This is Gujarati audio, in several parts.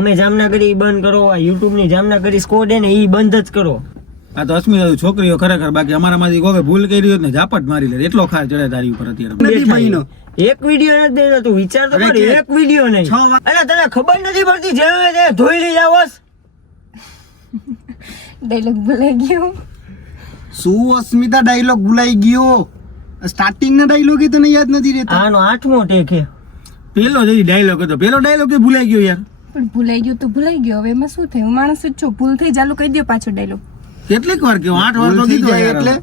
અમે જામનગરી બંધ કરો, આ યુટ્યુબ ની જામનગરી સ્કોડ હે ને ઈ બંધ જ કરો. આ તો અસ્મિતા છોકરીઓ ખરેખર, બાકી અમારામાંથી કોઈ ભૂલ કરી હોત ને ઝાપટ મારી લે, એટલો ખાર ચડે તારી ઉપર અત્યારે. એક વિડિયો નથી દેતો, તું વિચાર તો કર, એક વિડિયો નહીં. અલા તને ખબર નથી પડતી, જે ધોઈ લઈ જાવસ. ડાયલોગ ભૂલાઈ ગયો. શું અસ્મિતા ડાયલોગ ભૂલાઈ ગયો? સ્ટાર્ટિંગ ના ડાયલોગ તને યાદ નથી રહેતો? આનો 8મો ટેક છે. પેલો જે ડાયલોગ હતો, પેલો ડાયલોગ ભૂલાઈ ગયો યાર. પણ ભૂલાઈ ગયો તો ભૂલાઈ ગયો, હવે એમાં શું થયું? માણસ જ છો, ભૂલ થઈ ચાલુ કહી દો પાછો ડાયલોગ. કેટલીક વાર કયો, 8 વાર તો કીધો એટલે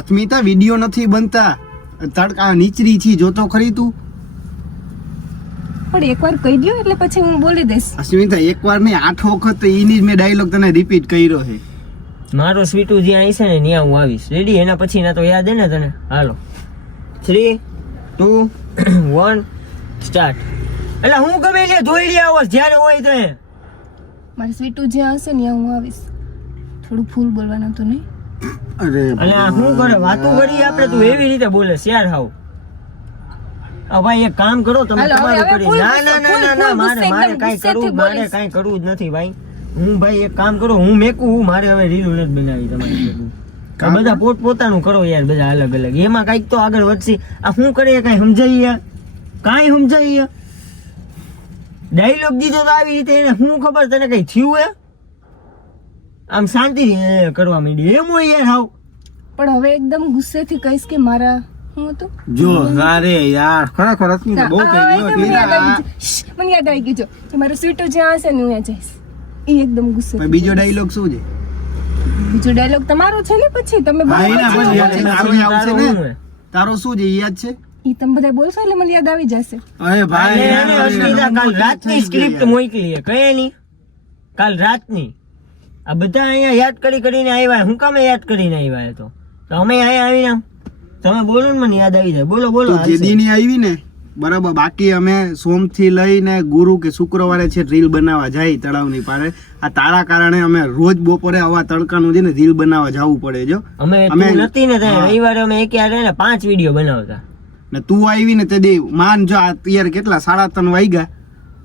અસ્મિતા વિડિયો નથી બનતા, તડકા નીચરી છી, જોતો ખરી તું? પણ એકવાર કહી દો એટલે પછી હું બોલી દઈશ. અસ્મિતા એકવાર નહીં 8 વખત ઈની જ મેં ડાયલોગ તને રિપીટ કર્યો છે. મારો સ્વીટુ જ્યાં આવી છે ને ત્યાં હું આવીશ. રેડી? એના પછી ના તો યાદ હે ને તને? હાલો 3 2 1 સ્ટાર્ટ. એટલે હું ગમે એટલે ધોઈ લે આવો જ્યારે હોય તો. મારી સ્વીટુ જ્યાં હશે ને ત્યાં હું આવીશ. થોડું ફૂલ બોલવાનું તો નહીં. અરે આ શું કરે, વાતો કરી આપણે, તું એવી રીતે બોલે યાર. હાવ આ ભાઈ એક કામ કરો તમે તમારું કરી. ના ના ના ના ના, મારે કાઈ કરવું જ નથી ભાઈ. હું ભાઈ એક કામ કરો, હું મેકું, હું મારે હવે રીલ નથી બનાવી તમારી. બધા પોત પોતાનું કરો યાર, બધા અલગ અલગ. એમાં કઈક તો આગળ વધશે. આ શું કરે કઈ સમજાય યાર? કાઈ સમજાય? ડાયલોગ દીધો તો આવી રીતે, એને શું ખબર તને કઈ થયું હે? આમ શાંતિ કરવા માંડી એમ હોય યાર. હાવ પણ હવે એકદમ ગુસ્સેથી કહીશ કે મારા હું હતું જો અરે યાર ખરેખર અસ્મિતા બહુ કહી ગયો. મને યાદ આવી ગયું જો કે મારું સ્વીટુ જ્યાં હશે ને હું ત્યાં જઈશ. એ એકદમ ગુસ્સે. બીજો ડાયલોગ શું છે? બીજો ડાયલોગ તમારો છે ને, પછી તમે તારો શું છે યાદ છે? ઈ તમે બધા બોલશો એટલે મને યાદ આવી જશે. અરે ભાઈ અસ્મિતા કાલ રાતની સ્ક્રિપ્ટ મોકલી કઈ ની, કાલ રાતની. આ બધા અહીંયા યાદ કરીને આવ્યા. હું કામે યાદ કરીને આવ્યા? તો અમે અહીંયા આવીને તમે બોલો ને, મને યાદ આવી જાય. બોલો બોલો. જે દીની આવી ને બરાબર, બાકી અમે સોમથી લઈને ગુરુ કે શુક્રવારે છે રીલ બનાવવા જાય તળાવની પારે. આ તારા કારણે અમે રોજ બપોરે આવા તડકાનું છે ને રીલ બનાવવા જવું પડે. જો અમે નથી ને રવિવારે અમે એક યાર 5 વિડીયો બનાવતા ને તું આવી ને તે દે માન. જો અત્યારે કેટલા 3:30 વાગ્યા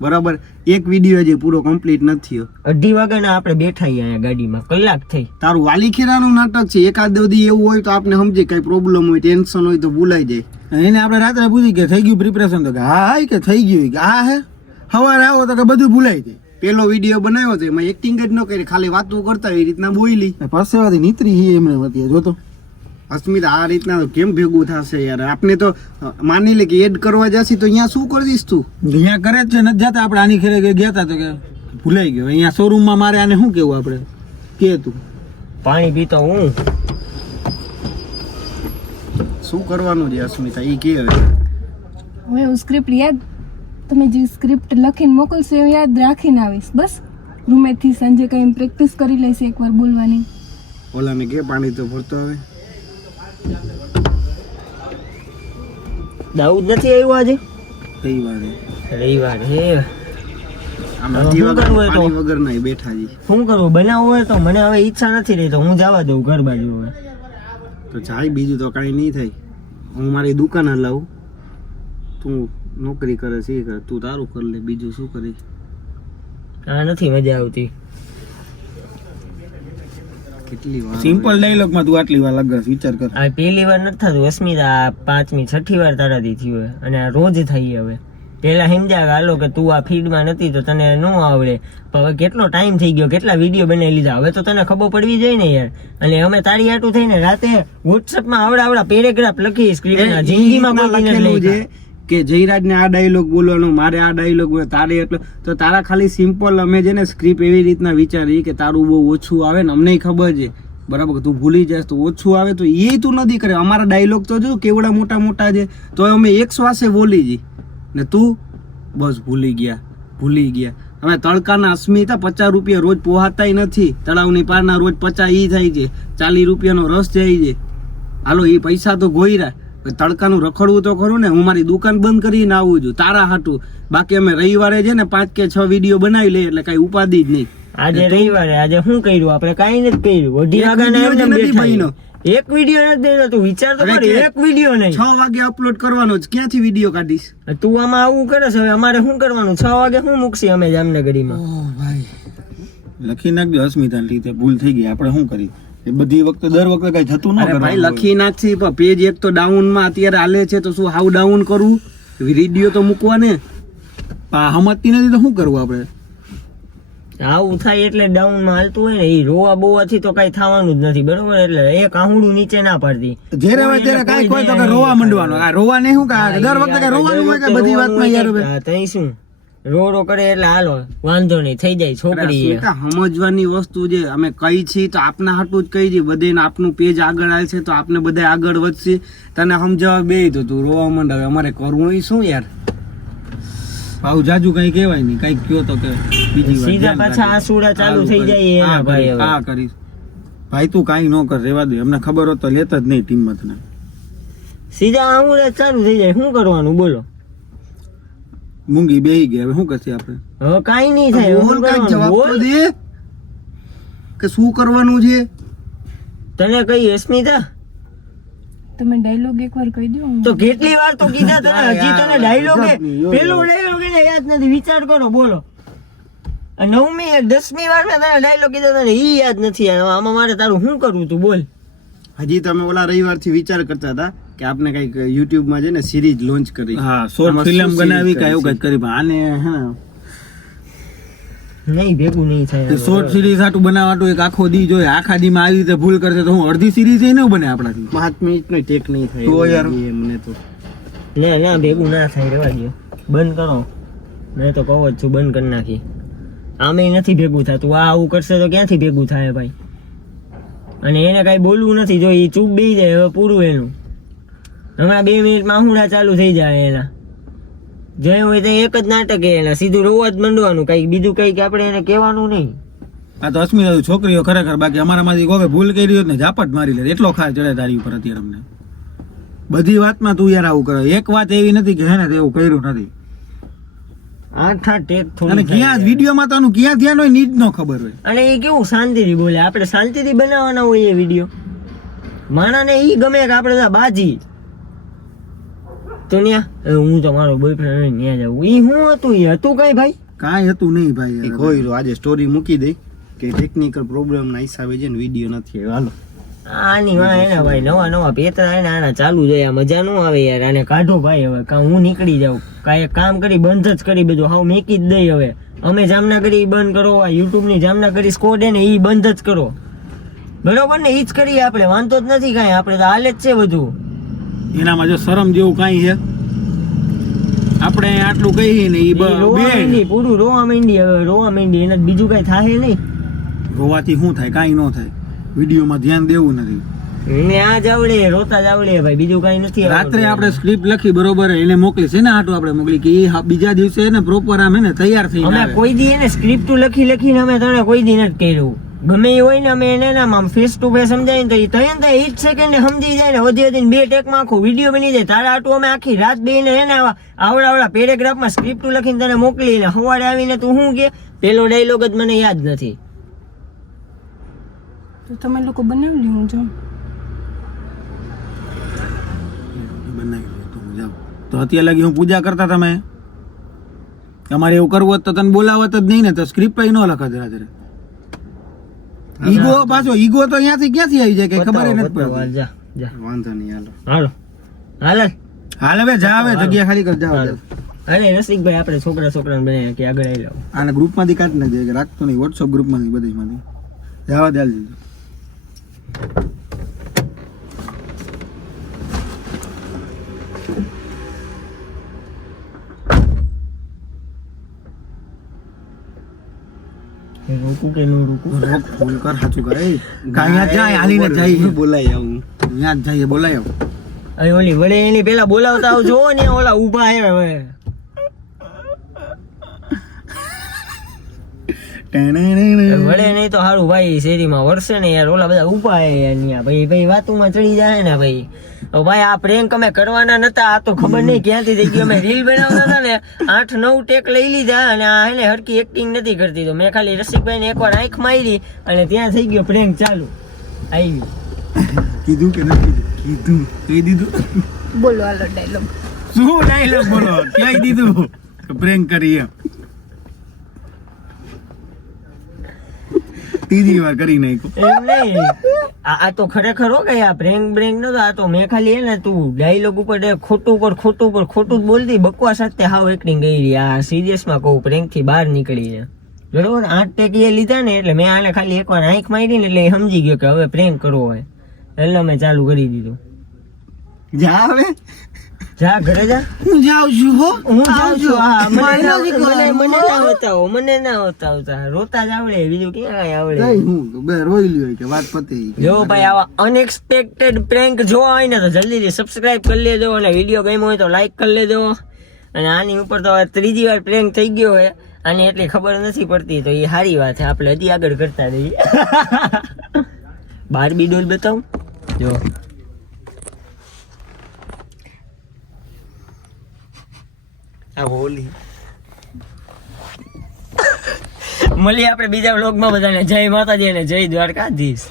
બરાબર, એક વિડીયો હજી પૂરો કમ્પ્લીટ નથી થયો. 2:30 વાગ્યાના આપણે બેઠા અહીંયા ગાડીમાં, કલાક થઈ. તારું વાલીખેરાનું નાટક છે. એકાદ દી એવું હોય તો આપણે સમજે કઈ પ્રોબ્લેમ હોય, ટેન્શન હોય તો ભૂલાઈ જાય. એને આપણે રાત્રે પૂછી કે થઈ ગયું પ્રિપરેશન, તો કે હા કે થઈ ગયું. કે આ હે સવારે આવો તો કે બધું ભૂલાઈ જાય. પેલો વિડીયો બનાવ્યો તો એમાં એક્ટિંગ જ ન કરી, ખાલી વાતો કરતા એ રીતના બોલી. પરસેવાથી નીતરી એમને હતી જોતો. અસ્મિતા આ રીતના તો કેમ ભેગું થશે યાર? આપણે તો માની લે કે એડ કરવા જશે તો અહીંયા શું કરી દઈશ તું? અહીંયા કરે જ છે, નથી જતા આપણે. આની ખેરે ગયા હતા તો કે ભૂલાઈ ગયો. અહીંયા શોરૂમમાં મારે આને શું કેવું આપણે? કે તું પાણી પીતો હું શું કરવાનું છે અસ્મિતા ઈ કે? હવે હું સ્ક્રિપ્ટ યાદ, તમે જે સ્ક્રિપ્ટ લખીને મોકલશો એ યાદ રાખીને આવીશ. બસ રૂમેથી સાંજે કઈ પ્રેક્ટિસ કરી લઈશ એકવાર બોલવાની. ઓલાને કે પાણી તો ભરતો આવે. દાઉદ નથી આવ્યો આજે? રવિવારે રવિવાર હે. પાણી વગર ના બેઠા જી. શું કરવું? બનાવવું હોય તો મને હવે ઈચ્છા નથી રહી, તો હું જવા દઉં ઘર બાજુ. હવે તો જાય, બીજું તો કઈ નહીં થાય. હું મારી દુકાન હલાવું, તું નોકરી કરે છે કર, તું તારું કર લે, બીજું શું કરી? આ નથી મજા આવતી. કેટલી વાર સિમ્પલ ડાયલોગ માં તું આટલી વાર લગાસ, વિચાર કર. આ પહેલી વાર નથી થતું અસ્મિતા, 5મી 6ઠી વાર તારાથી થયું હોય, અને આ રોજ થઈ. હવે પેલા સમજ્યા કે હાલો કે તું આ ફીડમાં નથી તો તને ન આવડે, પણ હવે કેટલો ટાઈમ થઈ ગયો, કેટલા વિડીયો બનાવી લીધા, હવે તો તને ખબર પડવી જોઈએ ને યાર. અને અમે તારી આટું થઈને રાતે વોટ્સઅપમાં આવડા પેરેગ્રાફ લખી સ્ક્રિપ્ટના, જિંદગીમાં લખેલું છે કે જયરાજ ને આ ડાયલોગ બોલવાનો, મારે આ ડાયલોગ તારે, એટલે તો તારા ખાલી સિમ્પલ અમે છે ને સ્ક્રિપ્ટ એવી રીતના વિચારી કે તારું બહુ ઓછું આવે ને અમને ખબર છે બરાબર, તું ભૂલી જાય તો ઓછું આવે તો એ તું નથી કરે. અમારા ડાયલોગ તો જો કેવડા મોટા મોટા છે, તો અમે એક શ્વાસે બોલી જઈ ને તું બસ ભૂલી ગયા. હવે તડકાના અસ્મિતા 50 રૂપિયા રોજ પોહાતાય નથી, તળાવની પારના રોજ 50 ઈ થાય છે, 40 રૂપિયાનો રસ જાય છે. હાલો એ પૈસા તો ગોયરા, તડકાનું રખડવું તો ખરું ને. હું મારી દુકાન બંધ કરીને આવું છું તારા હાટું. બાકી અમે રવિવારે છે ને 5 કે 6 વિડીયો બનાવી લઈએ, એટલે કઈ ઉપાધિ જ નહીં. આજે રવિવારે આજે શું કર્યું આપણે? કઈ નથી કર્યું. 2:30 વાગ્યાના એક વિડીયો નથી દેતો, તું વિચાર તો કર, એક વિડીયો નહીં. 6 વાગે અપલોડ કરવાનો જ, ક્યાંથી વિડીયો કાઢીશ? તું આમાં આવું કરે છે, હવે અમારે શું કરવાનું? 6 વાગે શું મૂકશી અમે જામનગરીમાં? ઓ ભાઈ, લખી નાખજો અસ્મિતાને લીધે ભૂલ થઈ ગઈ, આપણે શું કરી? એ બધી વખતે દર વખતે કઈ થતું ન અરે ભાઈ કરવાનું. લખી નાખશી, પણ પેજ એક તો ડાઉન માં અત્યારે હાલે છે, તો શું હાવ ડાઉન કરું? વિડીયો તો મૂકવા ને. સમજતી નથી તો શું કરવું આપણે? આવું થાય એટલે ડાઉન માં હાલતું હોય ને, એ રોવા બોવાથી તો કઈ થવાનું જ નથી, બરોબર? એટલે એક આહુડું નીચે ના પડતી. જ્યારે હોય ત્યારે કાંઈ કોઈ તો કે રોવા માંડવાનું. આ રોવા નહીં, શું કે દર વખતે કઈ રોવાનું હોય કે બધી વાતમાં યાર હવે? હા, તઈ શું રો કરે એટલે હાલો વાંધો નહીં, થઈ જાય છોકરી. સ્મિતા, સમજવાની વસ્તુ છે, અમે કઈ છીએ તો આપના હાટું જ કહી છીએ, બધે આપનું પેજ આગળ આવે છે તો આપને બધા આગળ વધશે. તને સમજાવવા બે તો તું રોવા માંડ. હવે અમારે કરવું ઈ શું યાર? આવું જાજુ કઈ કહેવાય નહીં, કઈક કયો તો કે બીજી વાર સીધા ધ્યાન પાછા રાખજો. આંસુડા ચાલુ થઈ જાય એના આ ભાઈ. કરીશ, હવે આ કરીશ. ભાઈ તું કાંઈ ન કર, રેવા દે. અમને ખબર હોત તો લેતા જ નહીં ટીમમાં તને. સીધા આંસુડા ચાલુ થઈ જાય, શું કરવાનું બોલો? મૂંગી બેહી ગયા, હવે શું કરશે આપણે? હવે કાઈ નહીં થાય, હવે બોલ, શું કાંઈક કરવાનું? જવાબ તો બોલ. દે કે શું કરવાનું છે. તને કઈ અસ્મિતા તમે ડાયલોગ એકવાર કહી દો. તો કેટલી વાર તો કીધા તને, હજી તને ડાયલોગ પેલો ડાયલોગ એને યાદ નથી. વિચાર કરો, બોલો. 9મી 10મી વાર મેં તને ડાયલોગ કીધો તને ઈ યાદ નથી. આમાં મારે તારું શું કરવું તું બોલ? હજી તમે ઓલા રવિવારથી વિચાર કરતા હતા કે આપણે કઈક યુટ્યુબ માં છે ને સિરીઝ લોન્ચ કરી. હા, શોર્ટ આમાં ફિલ્મ શું બનાવી series કે એવું કરી કઈક કરી. પણ આને હે ને નહીં, ભેગું નહીં થાય. શોર્ટ સિરીઝ હાટું બનાવવાનું એક આખો દી જોઈએ. આખા દી માં આવી રીતે ભૂલ કરશે તો હું અડધી સિરીઝ એ ન બને આપણાથી. 5 મિનિટ નો ટેક નહીં થાય. તો યાર. એમને તો ના ભેગું ના થાય, રેવા દો, બંધ કરો. મેં તો કહું જ છું બંધ કરી નાખી. આમે નથી ભેગું થતું. આ આવું કરશે તો ક્યાંથી ભેગું થાય ભાઈ? અને એને કઈ બોલવું નથી, જો એ ચૂપ બેસી જાય હવે પૂરું એનું. હમણાં 2 મિનિટમાં આહુડા ચાલુ થઈ જાય એના. જે હોય તે એક જ નાટક એના, સીધું રોવા જ મંડવાનું, કઈ બીજું કઈક આપણે એને કહેવાનું નહીં. આ તો અસ્મિતા છોકરીઓ ખરેખર, બાકી અમારામાંથી કોઈ ભૂલ કરી હોત ને ઝાપટ મારી લે. એટલો ખાર ચડે તારી ઉપર અત્યારે અમને. બધી વાતમાં તું યાર આવું કરે. એક વાત એવી નથી કે હે ને એવું કર્યું નથી. 8 ટેક અને થોડી ક્યાં વિડીયોમાં તો આનું ક્યાં ધ્યાન હોય નીજ નો ખબર હોય. અને એ કેવું શાંતિથી બોલે, આપણે શાંતિથી બનાવવાના હોય એ વિડીયો. માણાને ઈ ગમે કે આપણે ત્યાં બાજી તો ન્યા હું તો મારો બોયફ્રેન્ડ ન્યા જાઉં. ઈ શું હતું? એ હતું કઈ ભાઈ? કાંઈ હતું નહીં ભાઈ એક યાર. હોય તો આજે સ્ટોરી મૂકી દે કે ટેકનિકલ પ્રોબ્લેમ ના હિસાબે છે ને વિડીયો નથી આવ્યો. હાલો આની વાહ એના ભાઈ નવા પેતરા એને આના ચાલુ જાય. આ મજા નો આવે યાર, આને કાઢો ભાઈ. હવે કા હું નીકળી જાઉં, કા એક કામ કરી બંધ જ કરી બધું, હાવ મેકી જ દઈ. હવે અમે જામનગરી બંધ કરો, આ યુટ્યુબ ની જામનગરી સ્કોડ ને ઈ બંધ જ કરો, બરોબર ને? ઈ જ કરીએ આપણે, વાંધો જ નથી કાંઈ. આપણે તો હાલે જ છે બધું. એનામાં જો શરમ જેવું કાંઈ છે? આપણે આટલું કહીએ ને ઈ રોવા માંડી, પૂરું રોવા માંડી. હવે રોવા માંડી, એને બીજું કઈ થાય નહીં. રોવાથી શું થાય? કાંઈ ન થાય. વિડીયોમાં ધ્યાન દેવું નથી. ને આ જાવડે રોતા જાવડે ભાઈ, બીજું કઈ નથી. રાત્રે આપણે સ્ક્રિપ્ટ લખી બરોબર એને મોકલી છે ને આટલું આપણે મોકલી કે એ બીજા દિવસે એને પ્રોપર આમ હે ને તૈયાર થઈને અમે આવે. કોઈ દી એને સ્ક્રિપ્ટ લખીને અમે તને કોઈ દી નથી કર્યું. ગમે એ હોય ને અમે એને આમ ફેસ ટુ ફેસ સમજાવીને તો ઈ જ સેકન્ડ સમજી જાય ને. વધી 2 ટેકમાં આખો વિડીયો બની જાય. તારા આટલું અમે આખી રાત બેહીને એને આવડા પેરેગ્રાફમાં સ્ક્રિપ્ટ લખીને તને મોકલીને સવારે આવીને તું શું કે પેલો ડાયલોગ જ મને યાદ નથી. તો તમે લોકો બનાવી લ્યો, હું જાઉં. બનાવી લો તો હું જાઉં. તો અત્યારે લગી હું પૂજા કરતા તમે. તમારે એવું કરવું હોત તો તને બોલાવત જ નહીં ને, તો સ્ક્રિપ્ટ ન લખત રાત્રે. ઈગો પાછો ઈગો તો અહીંયાથી ક્યાંથી આવી જાય કઈ ખબર ય નથી પડતી. જા જા વાંધો નહીં. હાલો હાલો હાલ હવે જા, હવે જગ્યા ખાલી કર જાવ. અરે રસિકભાઈ આપણે છોકરાને બનાવ્યા કે આગળ આવી જાવ. આને ગ્રુપમાંથી કાઢી નાખજે, કે રાખતો નહીં. વોટ્સઅપ ગ્રુપમાંથી બધીમાંથી જવા દે. હાલ રોકું કે નું રોકું? રોક ફોન કર, સાચું કર. કાંઈ જાય હાલીને જાય, બોલાય આવું ત્યાં જ જઈએ, બોલાય આવો. અહીં ઓલી વડે એની પેલા બોલાવતા આવ જોવો ને, ઓલા ઊભા હે હવે. વડે નહીં તો સારું ભાઈ, શેરીમાં વરસે ને યાર, ઓલા બધા ઊભા હે યાર ન્યા. ભાઈ વાતુમાં ચડી જાય ને ભાઈ. હવે ભાઈ આ પ્રેન્ક અમે કરવાના નતા, આ તો ખબર નહીં ક્યાંથી થઈ ગયું. અમે રીલ બનાવતા હતા ને 8-9 ટેક લઈ લીધા અને આ એને હરકી એક્ટિંગ નથી કરતી. તો મેં ખાલી રસિકભાઈ ને એકવાર આંખ મારી અને ત્યાં થઈ ગયો પ્રેન્ક ચાલુ. આવી કીધું કે નથી કીધું? કહી દીધું. બોલો હાલો ડાયલોગ. શું ડાયલોગ બોલો? કહી દીધું પ્રેન્ક કરી એમ. ત્રીજી વાર કરી નાખ્યું. એમ નહીં, આ તો ખરેખર હો કે આ પ્રેન્ક બ્રેન્ક નતો, આ તો મેં ખાલી હે ને તું ડાયલોગ ઉપર ખોટું જ બોલતી, બકવાસ સાથે હાવ એક્ટિંગ કરી. આ સિરિયસ માં કહું, પ્રેન્ક થી બહાર નીકળી બરોબર. 8 ટેકી લીધા ને એટલે મેં આને ખાલી એકવાર આંખ મારી ને એટલે એ સમજી ગયો કે હવે પ્રેન્ક કરવો હોય, એટલે મેં ચાલુ કરી દીધું. જા હવે જા ઘરે જા. હું જાઉં છું હો. હું જાઉં છું. હા, મને મને ના બતાવતા, રોતા જ આવડે, બીજું ક્યાં કાંઈ આવડે. કઈ હું તો બે રોઈ લ્યો કે વાત પતી. જો ભાઈ આવા અનએક્સપેક્ટેડ પ્રેન્ક જોવા હોય ને તો જલ્દીથી સબસ્ક્રાઇબ કરી લેજો, અને વિડીયો ગમ્યો હોય તો લાઈક કરી લેજો. અને આની ઉપર તો હવે ત્રીજી વાર પ્રેન્ક થઈ ગયો હોય, આની એટલી ખબર નથી પડતી, તો એ સારી વાત છે, આપણે હજી આગળ કરતા રહીએ. બારબી ડોલ બતાવું જો. આ હોલી મળીએ આપણે બીજા વ્લોગમાં. બધાને જય માતાજી અને જય દ્વારકાધીશ.